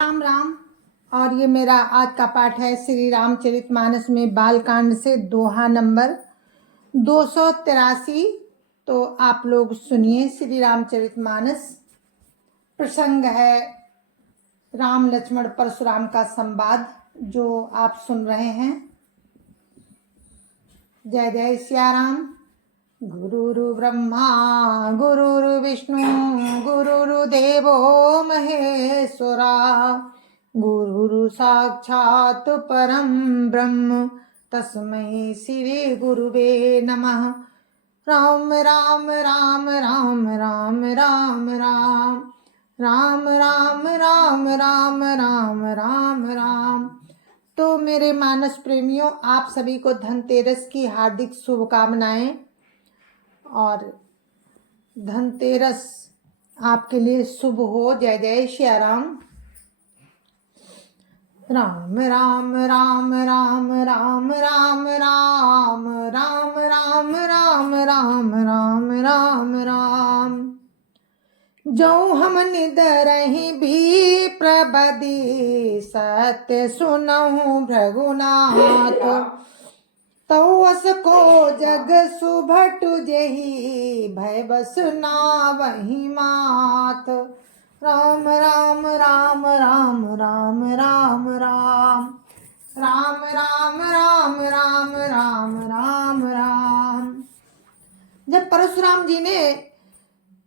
राम राम। और ये मेरा आज का पाठ है श्री रामचरितमानस में बालकांड से दोहा नंबर 283। तो आप लोग सुनिए। श्री रामचरितमानस प्रसंग है राम लक्ष्मण परशुराम का संवाद जो आप सुन रहे हैं। जय जय सिया राम। गुरुरु ब्रह्मा गुरुरु विष्णु गुरुरु देवो महेश्वरा गुरुरु साक्षात् परम ब्रह्म तस्मै श्री गुरुवे नमः। राम राम राम राम राम राम राम राम राम राम राम राम राम राम। तो मेरे मानस प्रेमियों, आप सभी को धनतेरस की हार्दिक शुभकामनाएं। और धनतेरस आपके लिए शुभ हो। जय जय श्री राम। राम राम राम राम राम राम राम राम राम राम राम राम राम राम। जो हम निदरहि भी प्रबदी सत्य सुनहु भृगुनाथ तौस को जग सुभटु जेहि भय बस नावहि मात। राम राम राम राम राम राम राम राम राम राम राम राम राम राम। जब परशुराम जी ने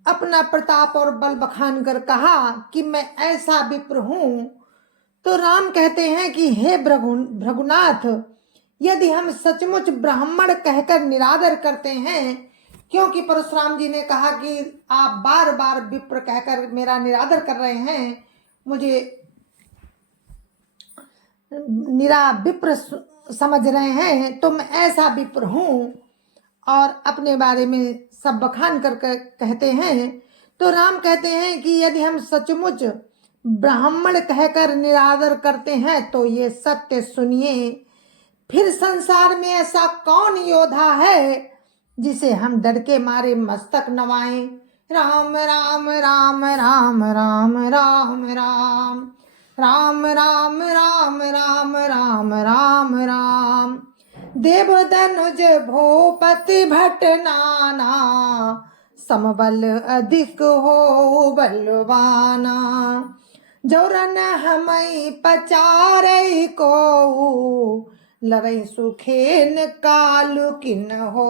अपना प्रताप और बल बखान कर कहा कि मैं ऐसा विप्र हूं, तो राम कहते हैं कि हे भृगुनाथ, यदि हम सचमुच ब्राह्मण कहकर निरादर करते हैं, क्योंकि परशुराम जी ने कहा कि आप बार बार विप्र कहकर मेरा निरादर कर रहे हैं, मुझे विप्र समझ रहे हैं, तो मैं ऐसा विप्र हूं और अपने बारे में सब बखान कर कहते हैं। तो राम कहते हैं कि यदि हम सचमुच ब्राह्मण कहकर निरादर करते हैं तो ये सत्य सुनिए, फिर संसार में ऐसा कौन योद्धा है जिसे हम डर के मारे मस्तक नवाएं। राम राम राम राम राम राम राम राम राम राम राम राम राम राम। देवधनुज भूपति भट नाना समबल अधिक हो बलवाना। जोरन हमई पचारई को लड़ई सुखेन कालु किन हो।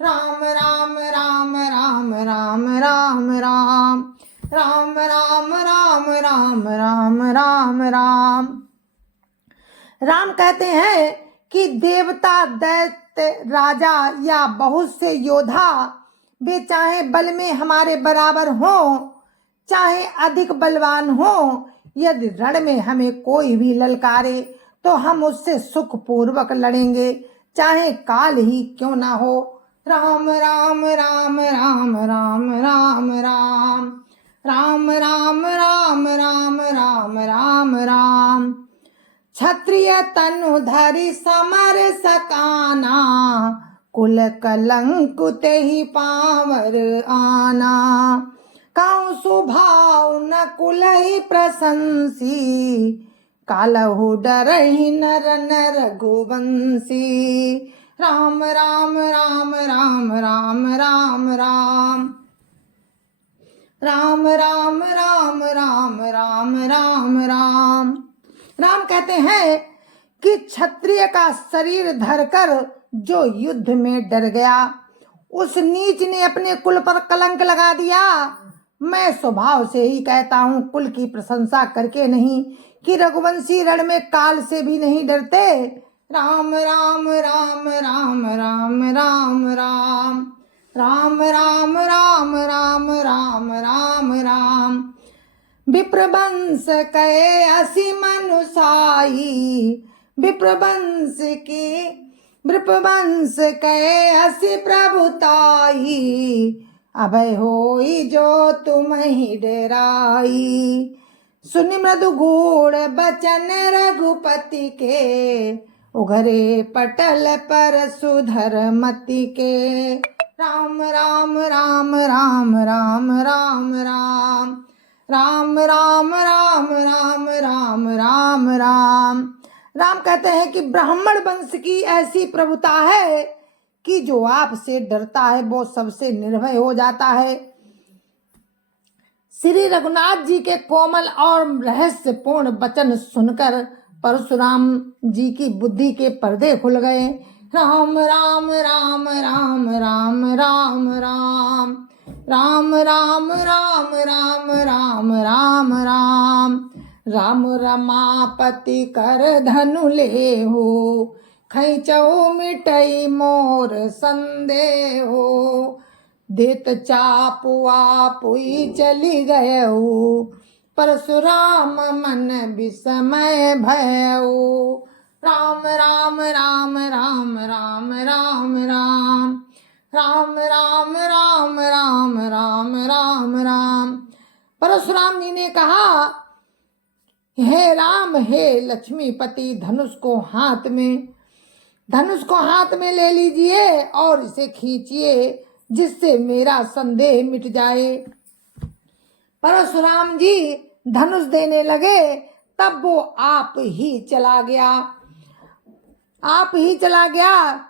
राम राम राम राम राम राम राम राम राम राम राम राम राम राम। राम कहते हैं कि देवता, दैत्य, राजा या बहुत से योद्धा, वे चाहे बल में हमारे बराबर हों, चाहे अधिक बलवान हों, यदि रण में हमें कोई भी ललकारे तो हम उससे सुखपूर्वक लड़ेंगे, चाहे काल ही क्यों ना हो। राम राम राम राम राम राम राम राम राम राम राम राम राम राम। क्षत्रिय तनु धरि समर सकाना कुल कलंक तेहि पावर आना। काउ सुभाव न कुलहि प्रशंसी कालहु डरहि नर नर रघुवंशी। राम राम राम राम राम राम राम राम राम राम राम राम राम राम। राम कहते हैं कि क्षत्रिय का शरीर धरकर जो युद्ध में डर गया, उस नीच ने अपने कुल पर कलंक लगा दिया। मैं स्वभाव से ही कहता हूँ, कुल की प्रशंसा करके नहीं, कि रघुवंशी रण में काल से भी नहीं डरते। राम राम राम राम राम राम राम राम राम राम राम राम राम राम। विप्रवंश कहे असी मनुसाई विप्रवंश कहे असी प्रभुताई अभय होई जो तुम ही डेराई। सुनि मृदु गूढ़ बचन रघुपति के उघरे पटल पर सुधर मति के। राम राम राम राम राम राम राम राम राम राम राम राम राम राम। राम कहते हैं कि ब्राह्मण वंश की ऐसी प्रभुता है कि जो आपसे डरता है वो सबसे निर्भय हो जाता है। श्री रघुनाथ जी के कोमल और रहस्यपूर्ण वचन सुनकर परशुराम जी की बुद्धि के पर्दे खुल गए। राम राम राम राम राम राम राम राम राम राम राम राम राम राम। राम रमापति कर धनु ले हो, खैचौ मिटई मोर संदेहो। देत चापुआ पुई चली गयऊ, परशुराम मन विस्मय भयऊ। राम राम राम राम राम राम राम राम राम राम राम राम राम राम। परशुराम जी ने कहा, हे राम, हे लक्ष्मीपति, धनुष को हाथ में ले लीजिए और इसे खींचिए जिससे मेरा संदेह मिट जाए। परशुराम जी धनुष देने लगे, तब वो आप ही चला गया।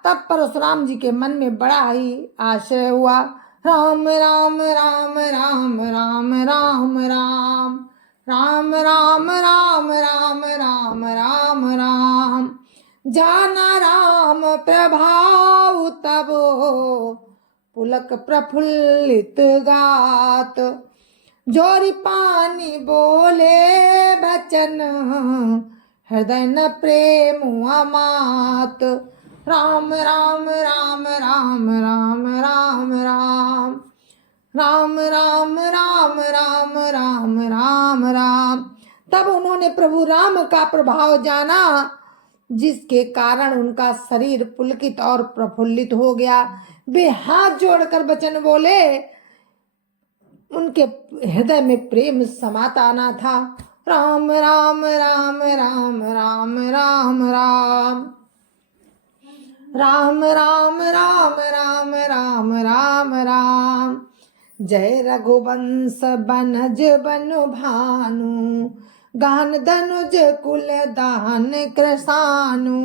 तब परशुराम जी के मन में बड़ा ही आश्चर्य हुआ। राम राम राम राम राम राम राम राम राम राम राम राम राम राम। जाना राम प्रभाव तब पुलक प्रफुल्लित गात, जोरी पानी बोले बचन, हृदय न प्रेम अमात। राम राम राम राम राम राम राम राम राम राम राम राम राम राम। तब उन्होंने प्रभु राम का प्रभाव जाना, जिसके कारण उनका शरीर पुलकित और प्रफुल्लित हो गया। वे हाथ जोड़कर वचन बोले, उनके हृदय में प्रेम समाता ना था। राम राम राम राम राम राम राम राम राम राम राम राम राम राम। जय रघुवंश बनज बनु भानु, गान धनुज कुल दान कृसानु।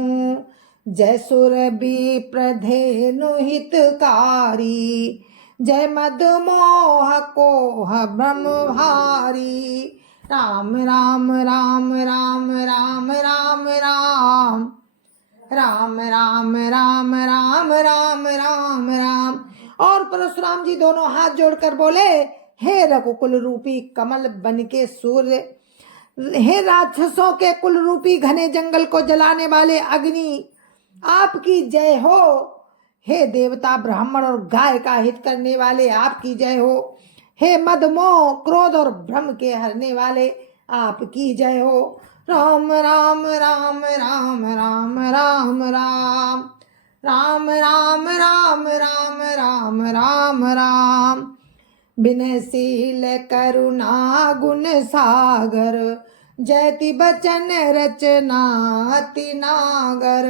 जय सुरभि प्रधेनु हितकारी, जय मधुमोह कोह ब्रह्मभारी। राम राम राम राम राम राम राम राम राम राम राम राम राम राम। और परशुराम जी दोनों हाथ जोड़कर बोले, हे रघुकुल रूपी कमल बन के सूर्य, हे राक्षसों के कुल रूपी घने जंगल को जलाने वाले अग्नि, आपकी जय हो। हे देवता ब्राह्मण और गाय का हित करने वाले, आपकी जय हो। हे मद मोह क्रोध और भ्रम के हरने वाले, आपकी जय हो। राम राम राम राम राम राम राम राम राम राम राम राम राम राम। विनयशील करुणा गुण सागर, जयति बचन रचना अति नागर।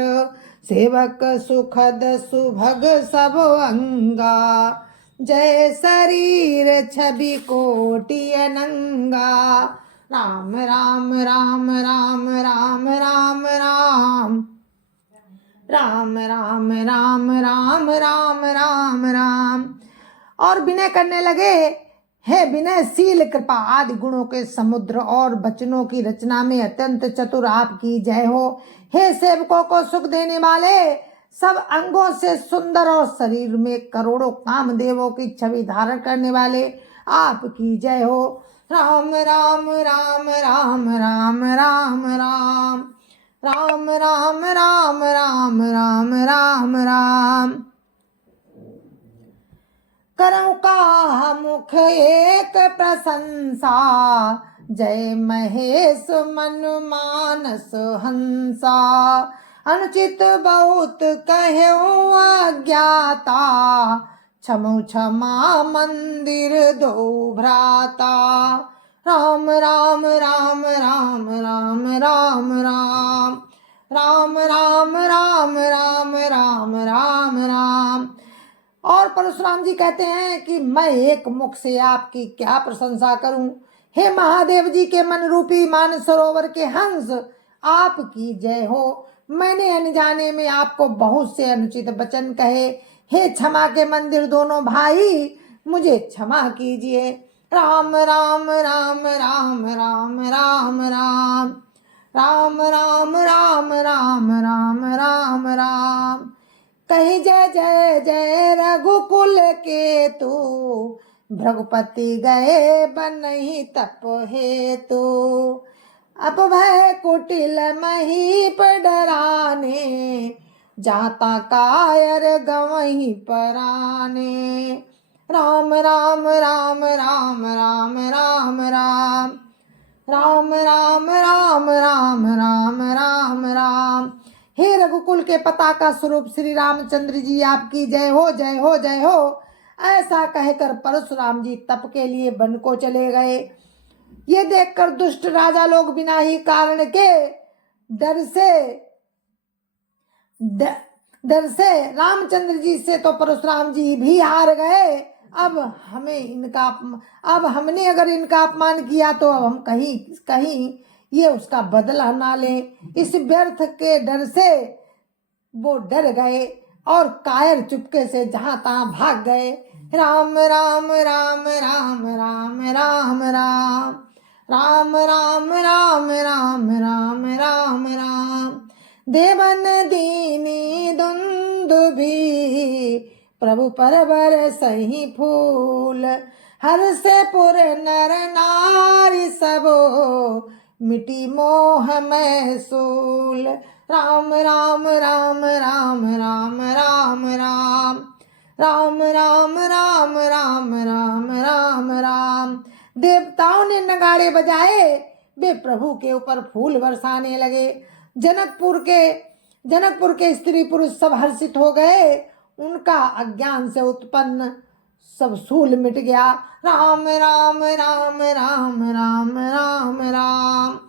सेवक सुखद सुभग सब अंगा, जय शरीर छवि कोटि अनंगा। राम राम राम राम राम राम राम राम राम राम राम राम राम राम। और विनय करने लगे, हे विनयशील कृपा आदि गुणों के समुद्र और वचनों की रचना में अत्यंत चतुर, आपकी जय हो। हे सेवकों को सुख देने वाले, सब अंगों से सुंदर और शरीर में करोड़ों कामदेवों की छवि धारण करने वाले, आपकी जय हो। राम राम राम राम राम राम राम राम राम राम राम राम राम राम। करऊं का मुख एक प्रशंसा, जय महेश मन मानस हंसा। अनुचित बहुत कहो अज्ञाता, क्षमो क्षमा मंदिर दो भ्राता। राम राम राम राम राम राम राम राम राम राम राम राम राम राम। और परशुराम जी कहते हैं कि मैं एक मुख से आपकी क्या प्रशंसा करूं। हे महादेव जी के मन रूपी मान सरोवर के हंस, आपकी जय हो। मैंने अनजाने में आपको बहुत से अनुचित वचन कहे। हे क्षमा के मंदिर दोनों भाई, मुझे क्षमा कीजिए। राम राम राम राम राम राम राम राम राम राम राम राम राम राम। कही जय जय जय रघुकुल के तू, भृगुपति गए बनहि तप हेतु। अब भय कुटिल महीप डराने, जाता कायर गवहीं पराने। राम राम राम राम राम राम राम राम राम राम राम राम राम राम। हे रघुकुल के पताका स्वरूप श्री रामचंद्र जी, आपकी जय हो जय हो जय हो। ऐसा कहकर परशुराम जी तप के लिए वन को चले गए। ये देखकर दुष्ट राजा लोग बिना ही कारण के डर से रामचंद्र जी से तो परशुराम जी भी हार गए। अब हमने अगर इनका अपमान किया तो अब हम कहीं ये उसका बदला ना लें। इस व्यर्थ के डर से वो डर गए और कायर चुपके से जहां तहां भाग गए। राम राम राम राम राम राम राम राम राम राम राम राम राम राम। देवन दीनी दुंदुभी, प्रभु पर बरसहि फूल। हर से पुर नर नारी सबो, मिटी मोह मैसूल। राम राम राम राम राम राम राम राम राम राम राम राम राम राम। देवताओं ने नगाड़े बजाए, वे प्रभु के ऊपर फूल बरसाने लगे। जनकपुर के स्त्री पुरुष सब हर्षित हो गए। उनका अज्ञान से उत्पन्न सब सूल मिट गया। राम राम राम राम राम राम राम राम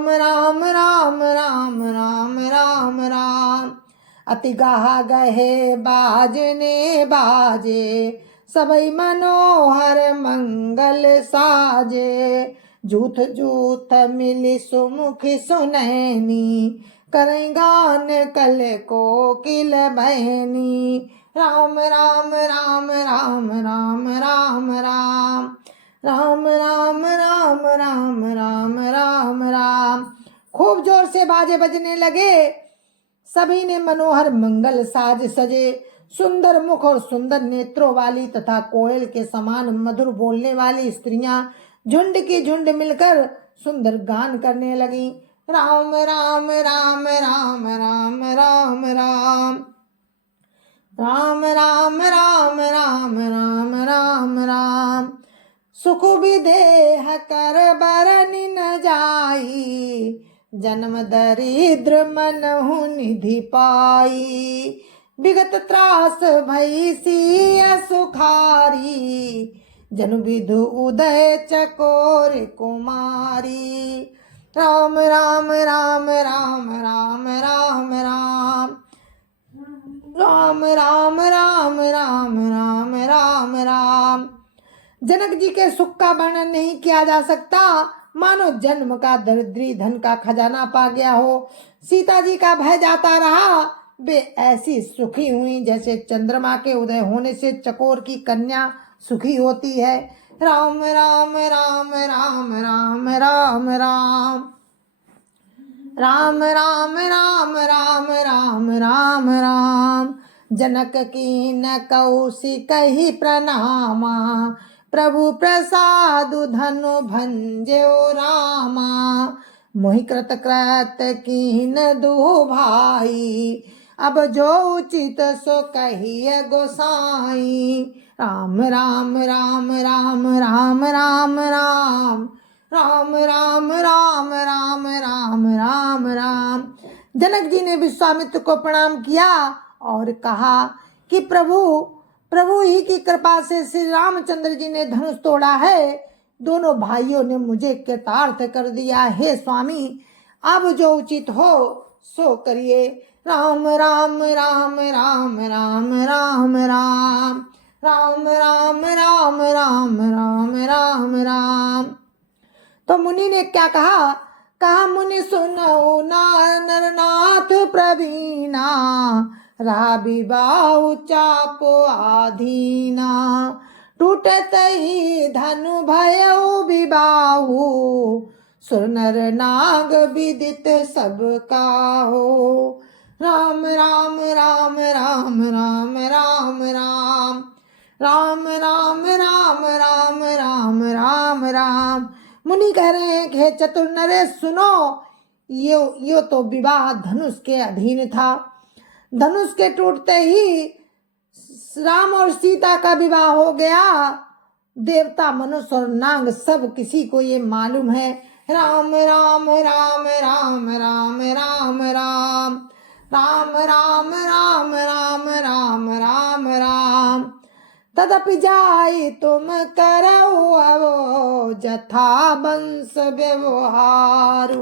राम राम राम राम राम राम। अति गाहा गहे बाजने बाजे, सबई मनोहर मंगल साजे। जूथ जूथ मिली सुमुखी सुनैनी, करई गान कल कोकिल बहनी। राम राम राम राम राम राम राम राम राम राम राम राम राम राम। खूब जोर से बाजे बजने लगे। सभी ने मनोहर मंगल साज सजे। सुंदर मुख और सुंदर नेत्रों वाली तथा कोयल के समान मधुर बोलने वाली स्त्रियां झुंड की झुंड मिलकर सुंदर गान करने लगी। राम राम राम राम राम राम राम राम राम राम राम राम राम राम। सुख विदेह कर बरनि न जाई, जन्म दरिद्र मनहु निधि पाई। विगत त्रास भई सिय सुखारी, जनु विधु उदय चकोर कुमारी। राम राम राम राम राम राम राम राम राम राम राम राम राम राम। जनक जी के सुख का वर्णन नहीं किया जा सकता, मानो जन्म का दरिद्री धन का खजाना पा गया हो। सीता जी का भय जाता रहा। वे ऐसी सुखी हुई जैसे चंद्रमा के उदय होने से चकोर की कन्या सुखी होती है। राम राम राम राम राम राम राम राम राम राम राम राम राम राम। जनक की न कौशिकहि प्रणामा, प्रभु प्रसाद धनु भंजो रामा। मोहि कृत कृत कीन दो भाई, अब जो उचित सो कहिए गोसाई। राम राम राम राम राम राम राम राम राम राम राम राम राम राम। जनक जी ने विश्वामित्र को प्रणाम किया और कहा कि प्रभु ही की कृपा से श्री रामचंद्र जी ने धनुष तोड़ा है। दोनों भाइयों ने मुझे कृतार्थ कर दिया। हे स्वामी, अब जो उचित हो सो करिए। राम राम राम राम राम राम राम राम राम राम राम राम राम राम। तो मुनि ने क्या कहा? कहा, मुनि सुनो नरनाथ प्रवीणा, रहा विबाहु चापो आधीना, टूटत ही धनु भयउ विबाहु, सुर नर नाग विदित सब काहो। राम राम राम राम राम राम राम राम राम राम राम राम राम राम। मुनि कह रहे हैं कि हे चतुर नरेश सुनो, यो तो विवाह धनुष के अधीन था। धनुष के टूटते ही राम और सीता का विवाह हो गया। देवता, मनुष्य और नाग सब किसी को ये मालूम है। राम राम राम राम राम राम राम राम राम राम राम राम राम राम। तदपि जाई तुम करऊ अवो, जथा वंश व्यवहार,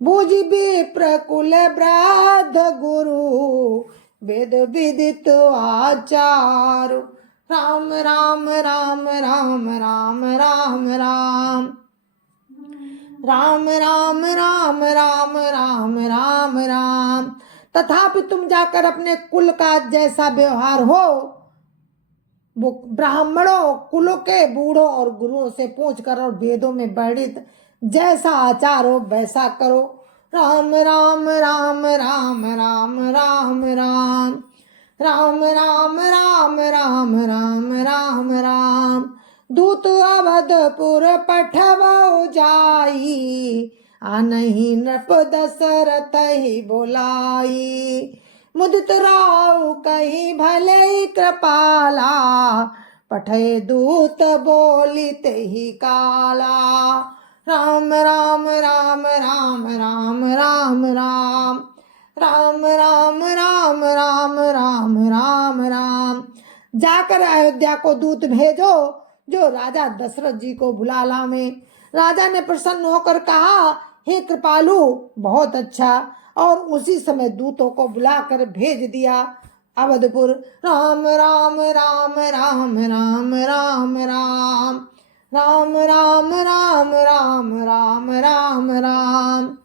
बूझि विप्र कुल वृद्ध गुरु, वेद विदित आचार। राम राम राम राम राम राम राम राम राम राम राम राम राम राम। तथापि तुम जाकर अपने कुल का जैसा व्यवहार हो, वो ब्राह्मणों कुलों के बूढ़ों और गुरुओं से पूछ कर, और वेदों में वर्णित जैसा आचार हो वैसा करो। राम राम राम राम राम राम राम राम राम राम राम राम राम राम। दूत अवधपुर पठवऊ जाई, आनहि नृप दशरथ ही बोलाई, मुदित राव कही भले कृपाला, पठय दूत बोलित ही काला। राम राम राम राम राम राम राम राम राम राम राम राम राम राम। जाकर अयोध्या को दूत भेजो, जो राजा दशरथ जी को बुला लावे। राजा ने प्रसन्न होकर कहा, हे कृपालु, बहुत अच्छा। और उसी समय दूतों को बुलाकर भेज दिया अवधपुर। राम राम राम राम राम राम राम राम राम राम राम राम राम राम।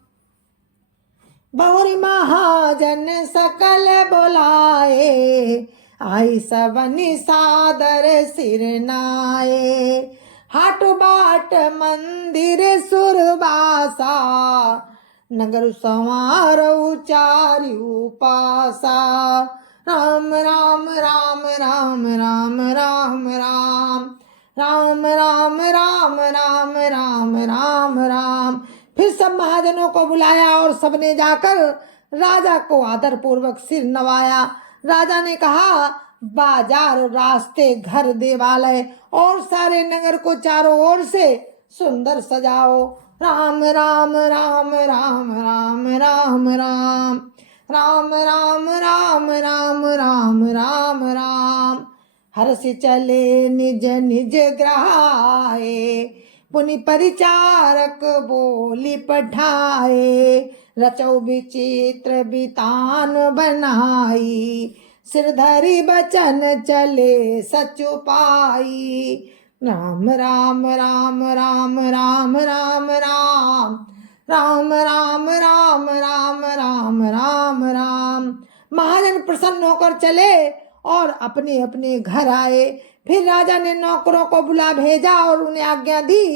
बहुरी महाजन सकल बोलाए, आई सबनि सादर सिर नाए, हाट बाट मंदिर सुरबासा, नगर संवार चारु पासा। राम राम राम राम राम राम राम राम राम राम राम राम राम राम। फिर सब महाजनों को बुलाया और सबने जाकर राजा को आदर पूर्वक सिर नवाया। राजा ने कहा, बाजार, रास्ते, घर, देवालय और सारे नगर को चारों ओर से सुंदर सजाओ। राम राम राम राम राम राम राम राम राम राम राम राम राम राम। हर्ष चले निज निज ग्राहे, पुनि परिचारक बोली पठाए, रचौ विचित्र बितान बनाई, सिरधरि बचन चले सचु पाई। राम राम राम राम राम राम राम राम राम राम राम राम राम राम। महाजन प्रसन्न होकर चले और अपने अपने घर आए। फिर राजा ने नौकरों को बुला भेजा और उन्हें आज्ञा दी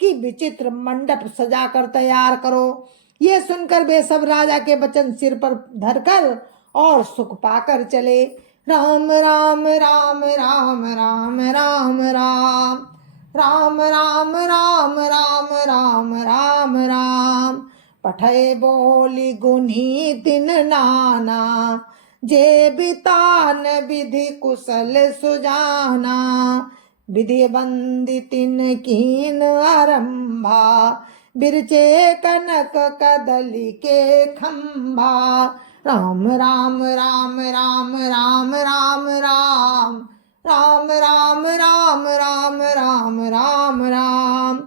कि विचित्र मंडप सजाकर तैयार करो। ये सुनकर वे सब राजा के वचन सिर पर धरकर और सुख पाकर चले। राम राम राम राम राम राम राम राम राम राम राम राम राम राम। पठय बोली गुनी तिन नाना, जे बितान विधि कुशल सुजाना, विधि वंदितिन कीन आरंभा, बिरचे कनक कदली के खंभा। राम राम राम राम राम राम राम राम राम राम राम राम राम राम।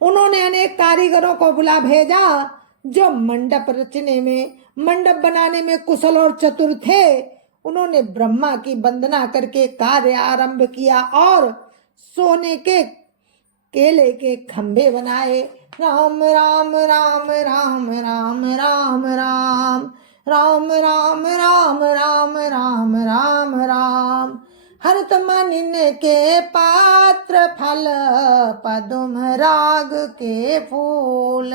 उन्होंने अनेक कारीगरों को बुला भेजा जो मंडप रचने में, मंडप बनाने में कुशल और चतुर थे। उन्होंने ब्रह्मा की वंदना करके कार्य आरंभ किया और सोने के केले के खंभे बनाए। राम राम राम राम राम राम राम राम राम राम राम राम राम राम। हरत मनिन के पात्र फल पदुम राग के फूल।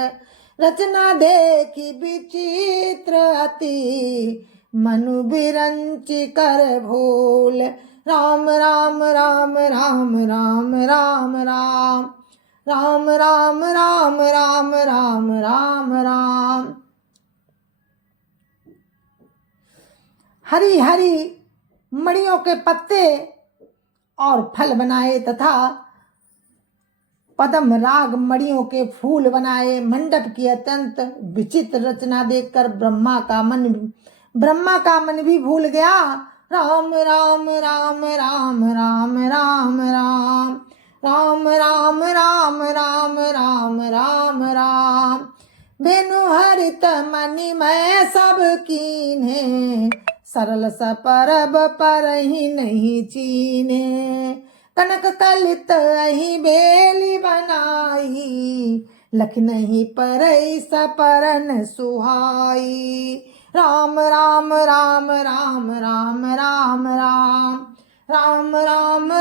रचना देखी विचित्र अति मनु बिरंच कर भूल। राम राम राम राम राम राम राम राम राम राम राम राम राम राम। हरी हरी मणियों के पत्ते और फल बनाए तथा पद्म राग मणियों के फूल बनाए। मंडप की अत्यंत विचित्र रचना देखकर ब्रह्मा का मन भी भूल गया। राम राम राम राम राम राम राम राम राम राम राम राम राम राम। बेनु हरित मणिमय सब कीन्हे, सरल सपरब पर ही नहीं चीन्हे। कनक कलित अहि बेली बनाई, लख नहीं परई सपरन सुहाई। राम राम राम राम राम राम राम राम राम राम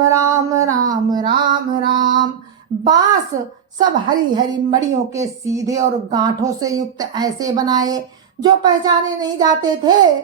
राम राम राम राम। बांस सब हरी हरी मड़ियों के सीधे और गांठों से युक्त ऐसे बनाए जो पहचाने नहीं जाते थे।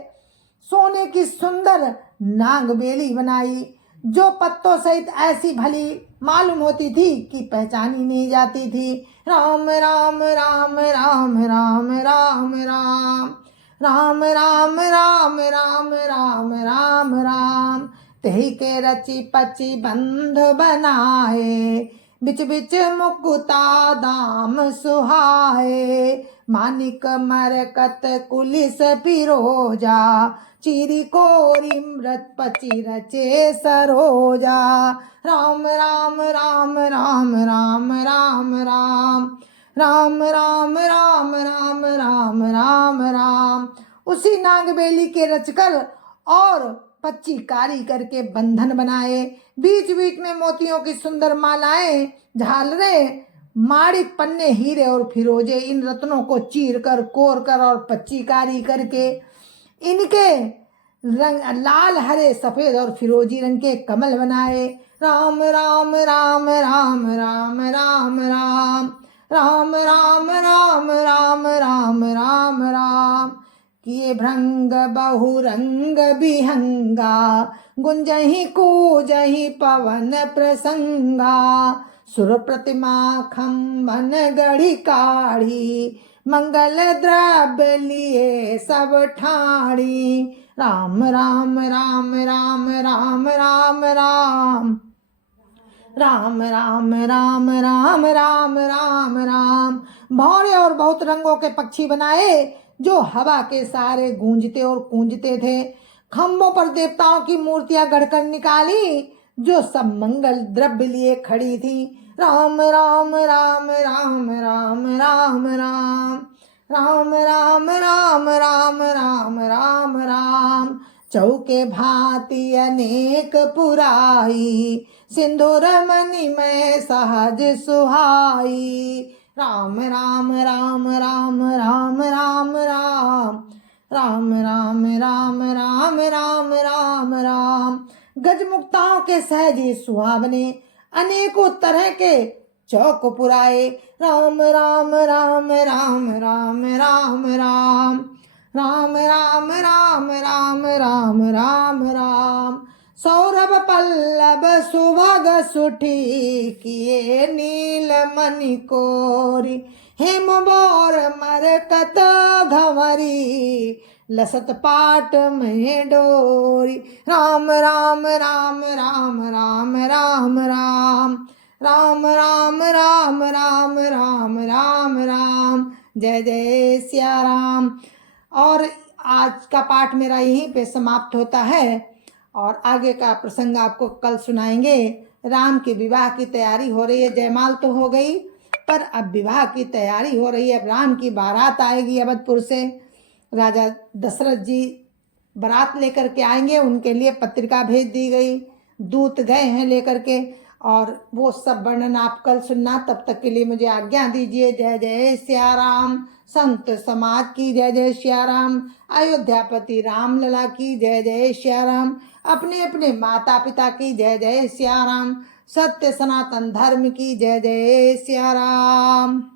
सोने की सुंदर नागबेली बनाई जो पत्तों सहित ऐसी भली मालूम होती थी कि पहचानी नहीं जाती थी। राम राम राम राम राम राम राम राम राम राम राम राम राम राम। तेहि के रची पची बंध बनाए, बिच बिच मुकुता दाम सुहाए। मानिक मरकत कुलिस पिरोजा, चीरी कोरी मृत पची रचे सरोजा। राम राम राम राम राम राम राम राम राम राम राम राम राम राम। उसी नागबेली के रचकर और पच्ची कारी करके बंधन बनाए। बीच बीच में मोतियों की सुंदर मालाएं, झालरें, माणिक, पन्ने, हीरे और फिरोजे, इन रत्नों को चीर कर, कोर कर और पच्ची कारी करके इनके रंग लाल, हरे, सफेद और फिरोजी रंग के कमल बनाए। राम राम राम राम राम राम राम राम राम राम राम राम राम राम। किए भृंग बहुरंग बिहंगा, गुंजहि कूजहि पवन प्रसंगा। सुर प्रतिमा खम्बन गढ़ी काढ़ी, मंगल द्रव्य लिए सब ठाणी। राम राम राम राम राम राम राम राम राम राम राम राम राम राम। भौरे और बहुत रंगों के पक्षी बनाए जो हवा के सहारे गूंजते और कूंजते थे। खम्भों पर देवताओं की मूर्तियां गढ़कर निकाली जो सब मंगल द्रव्य लिए खड़ी थी। राम राम राम राम राम राम राम राम राम राम राम राम राम राम। चौके भांति अनेक पुराई, सिंदूर मणिमय सहज सुहाई। राम राम राम राम राम राम राम राम राम राम राम राम राम राम। गजमुक्ताओं के सहज सुहावने अनेकों तरह के चौक पुराए। राम राम राम राम राम राम राम राम राम राम राम राम राम राम। सौरभ पल्लव सुभग सुठी, किए नील मणि कोरी। हेम बोर मरकत घंवरी, लसत पाट में डोरी। राम राम राम राम राम राम राम राम राम राम राम राम राम राम। जय जय सिया राम। और आज का पाठ मेरा यहीं पे समाप्त होता है और आगे का प्रसंग आपको कल सुनाएंगे। राम के विवाह की तैयारी हो रही है। जयमाल तो हो गई, पर अब विवाह की तैयारी हो रही है। अब राम की बारात आएगी अवधपुर से। राजा दशरथ जी बारात लेकर के आएंगे, उनके लिए पत्रिका भेज दी गई, दूत गए हैं लेकर के। और वो सब वर्णन आप कल सुनना। तब तक के लिए मुझे आज्ञा दीजिए। जय जय सिया राम। संत समाज की जय जय सिया राम। अयोध्यापति राम लला की जय जय सिया राम। अपने अपने माता पिता की जय जय सिया राम। सत्य सनातन धर्म की जय जय सिया राम।